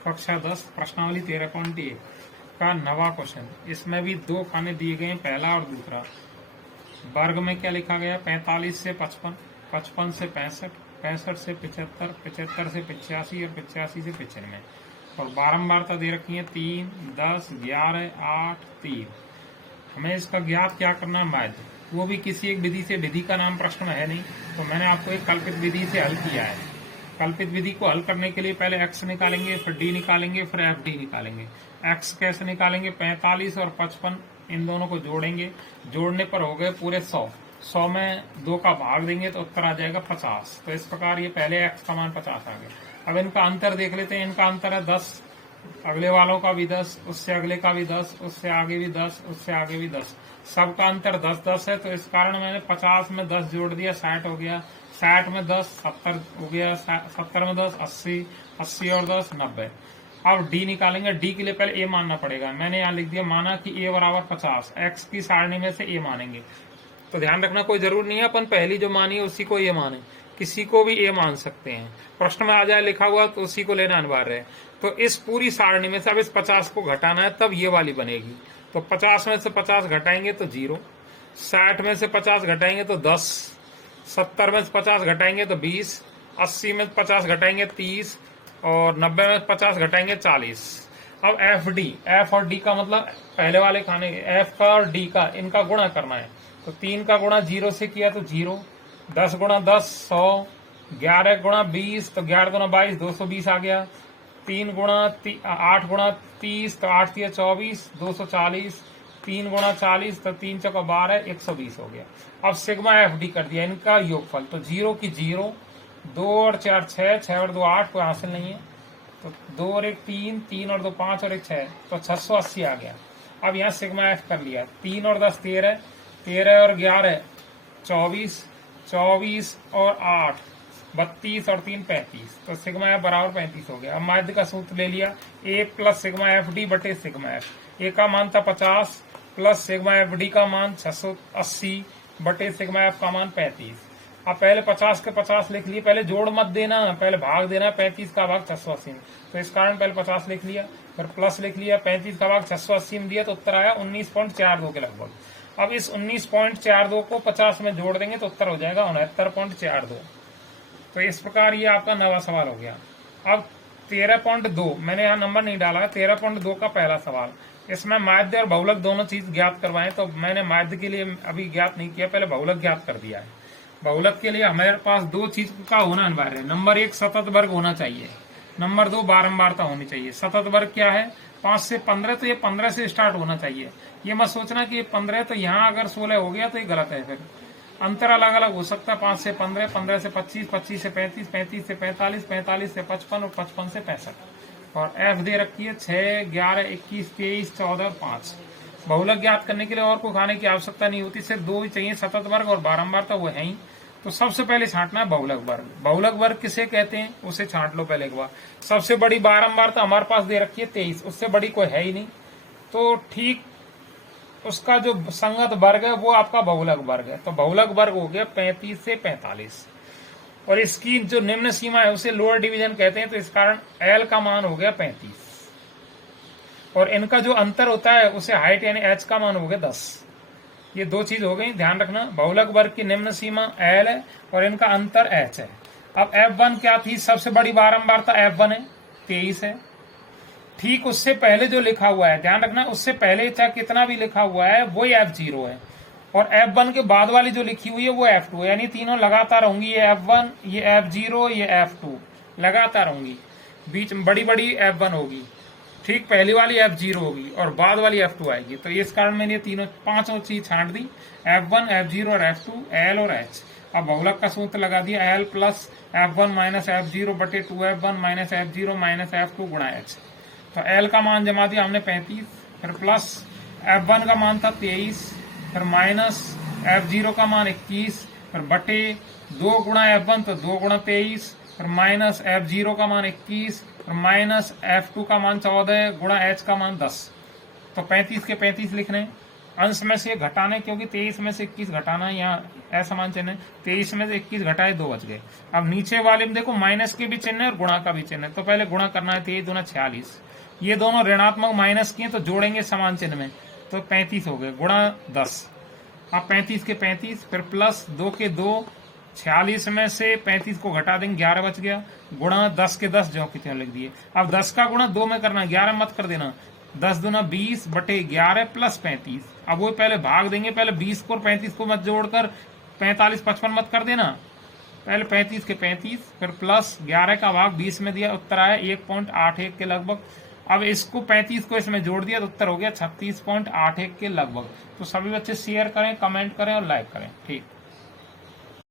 कक्षा 10 प्रश्नावली 13.1 का नवा क्वेश्चन। इसमें भी दो खाने दिए गए हैं, पहला और दूसरा। वर्ग में क्या लिखा गया? 45 से 55, 55 से 65, 65 से 75, 75 से 85 और 85 से 95। और बारंबारता दे रखी है 3, 10, 11, 8, 3। हमें इसका ज्ञात क्या करना है? माध्य, वो भी किसी एक विधि से। विधि का नाम प्रश्न है नहीं, तो मैंने आपको एक कल्पित विधि से हल किया है। कल्पित विधि को हल करने के लिए पहले x निकालेंगे, फिर d निकालेंगे, फिर एफ डी निकालेंगे। x कैसे निकालेंगे? 45 और 55 इन दोनों को जोड़ेंगे, जोड़ने पर हो गए पूरे 100। 100 में 2 का भाग देंगे तो उत्तर आ जाएगा 50। तो इस प्रकार ये पहले x का मान 50 आ गया। अब इनका अंतर देख लेते हैं। इनका अंतर है 10, अगले वालों का भी 10, उससे अगले का भी 10, उससे आगे भी 10, उससे आगे भी 10। सबका अंतर 10-10 है, तो इस कारण मैंने 50 में 10 जोड़ दिया, 60 हो गया। 60 में 10 70 हो गया, 70 में 10 80, 80 और 10 90। अब डी निकालेंगे। डी के लिए पहले ए मानना पड़ेगा। मैंने यहाँ लिख दिया, माना कि ए बराबर 50। एक्स की सारणी में से ए मानेंगे। तो ध्यान रखना, कोई जरूर नहीं है अपन पहली जो मानी है उसी को ए माने, किसी को भी ए मान सकते हैं। प्रश्न में आ जाए लिखा हुआ तो उसी को लेना अनिवार्य है। तो इस पूरी सारणी में से अब इस 50 को घटाना है, तब ये वाली बनेगी। तो 50 में से 50 घटाएंगे तो 0, 60 में से 50 घटाएंगे तो 10, 70 में से 50 घटाएंगे तो 20, 80 में 50 घटाएंगे 30 और 90 में 50 घटाएंगे 40। अब एफ डी, एफ और डी का मतलब पहले वाले खाने, एफ का और डी का इनका गुणा करना है। तो 3 का गुणा 0 से किया तो 0, 10 गुणा 10 100, 11 गुणा 20 तो 11 गुणा 22 220 आ गया। 3 गुणा 8 गुणा 30 तो 8 3 24 240, 3 गुणा 40 तो 3 चौका 12 120 हो गया। अब सिग्मा एफ डी कर दिया इनका योगफल। तो 0 की 0, 2 और 4 6, 6 और 2 8, कोई हासिल नहीं है। तो 2 और 1 3, 3 और 2 5 और 1 6, तो 680 आ गया। अब यहाँ सिग्मा एफ कर लिया। 3 और 10 13, 13 और 11 24, 24 और 8 32 और 3 35। तो सिग्मा एफ बराबर 35 हो गया। अब माध्य का सूत्र ले लिया, ए प्लस सिग्मा एफ डी बटे सिग्मा एफ। ए का मान था 50 प्लस सिग्मा एफ डी का मान 680 बटे सिग्मा एफ का मान 35। अब पहले 50 के 50 लिख लिए, पहले जोड़ मत देना, पहले भाग देना। 35 का भाग 680 में, तो इस कारण पहले 50 लिख लिया, फिर प्लस लिख लिया। 35 का भाग 680 में दिया तो उत्तर आया 19.42 के लगभग। अब इस 19.42 को 50 में जोड़ देंगे तो उत्तर हो जाएगा 69.42। तो इस प्रकार ये आपका नवा सवाल हो गया। अब 13.2, मैंने यहाँ नंबर नहीं डाला है। 13.2 का पहला सवाल, इसमें माध्य और बहुलक दोनों चीज ज्ञात करवाएं। तो मैंने माध्य के लिए अभी ज्ञात नहीं किया, पहले बहुलक ज्ञात कर दिया है। बहुलक के लिए हमारे पास दो चीज का होना अनिवार्य है। नंबर 1 सतत वर्ग होना चाहिए, नंबर 2 बारंबारता होनी चाहिए। सतत वर्ग क्या है? 5 से 15, तो ये 15 से स्टार्ट होना चाहिए। ये मत सोचना कि ये 15 तो यहाँ अगर 16 हो गया तो ये गलत है। फिर अंतर अलग अलग हो सकता है। 5 से 15, 15 से 25, 25 से 35, 35 से 45, 45 से 55 और 55 से 65। और एफ दे रखी है 6, 11, 21, 23, 14 और 5। बहुलक ज्ञात करने के लिए और को खाने की आवश्यकता नहीं होती, सिर्फ 2 ही चाहिए, सतत वर्ग और बारंबारता, वो है ही। तो सबसे पहले छांटना है बहुलक वर्ग। बहुलक वर्ग किसे कहते हैं उसे छांट लो पहले एक बार। सबसे बड़ी बारंबारता हमारे पास दे रखी है 23, उससे बड़ी कोई है ही नहीं। तो ठीक उसका जो संगत वर्ग है वो आपका बहुलक वर्ग है। तो बहुलक वर्ग हो गया 35 से 45। और इसकी जो निम्न सीमा है उसे लोअर डिवीजन कहते हैं। तो इस कारण एल का मान हो गया 35 और इनका जो अंतर होता है उसे हाइट यानी एच का मान हो गया 10। ये दो चीज हो गई, ध्यान रखना। बहुलक वर्ग की निम्न सीमा एल है और इनका अंतर एच है। अब F1 क्या थी? सबसे बड़ी बारंबारता F1 है, 23 है। ठीक उससे पहले जो लिखा हुआ है, ध्यान रखना, उससे पहले चाहे कितना भी लिखा हुआ है वो F0 है। और F1 के बाद वाली जो लिखी हुई है वो F2 है। यानी तीनों लगातार होंगी, ये F1, ये F0, ये F2 लगातार होंगी। बीच में बड़ी बड़ी F1 होगी, ठीक पहली वाली F0 होगी और बाद वाली F2 आएगी। तो इस कारण मैंने तीनों पांचों चीज छांट दी, F1, F0 और F2, L और H। अब बहुलक का सूत्र लगा दिया, L plus F1 minus F0 बटे 2F1 minus F0 minus F2 गुणा H। तो L का मान जमा दिया हमने 35, फिर प्लस F1 का मान था 23, फिर माइनस F0 का मान 21, फिर बटे 2 गुणा F1 तो 2 गुणा 23, फिर माइनस F0 का मान 21, फिर माइनस F2 का मान 14 गुणा H का मान 10। तो 35 के 35 लिख रहे हैं। अंश में से घटाना है, क्योंकि 23 में से 21 घटाना है, यहाँ असमान चिन्ह है, 23 में से 21 घटाए 2 बच गए। अब नीचे वाले में देखो माइनस के भी चिन्ह है और गुणा का भी चिन्ह है, तो पहले गुणा करना है, 23 दूना 46, ये दोनों ऋणात्मक माइनस किए तो जोड़ेंगे समान चिन्ह में, तो 35 हो गए गुणा 10। अब 35 के 35 फिर प्लस 2 के 2, 46 में से 35 को घटा देंगे 11 बच गया, गुणा 10 के 10 जो कितने लिख दिए। अब 10 का गुणा 2 में करना, 11 मत कर देना, 10 दूना 20 बटे 11 प्लस 35। अब वो पहले भाग देंगे, पहले 20 को और 35 को मत जोड़कर 45 55 मत कर देना, पहले 35 के 35 फिर प्लस 11 का भाग 20 में दिया, उत्तर आया 1.81 के लगभग। अब इसको 35 को इसमें जोड़ दिया तो उत्तर हो गया 36.81 के लगभग। तो सभी बच्चे शेयर करें, कमेंट करें और लाइक करें। ठीक।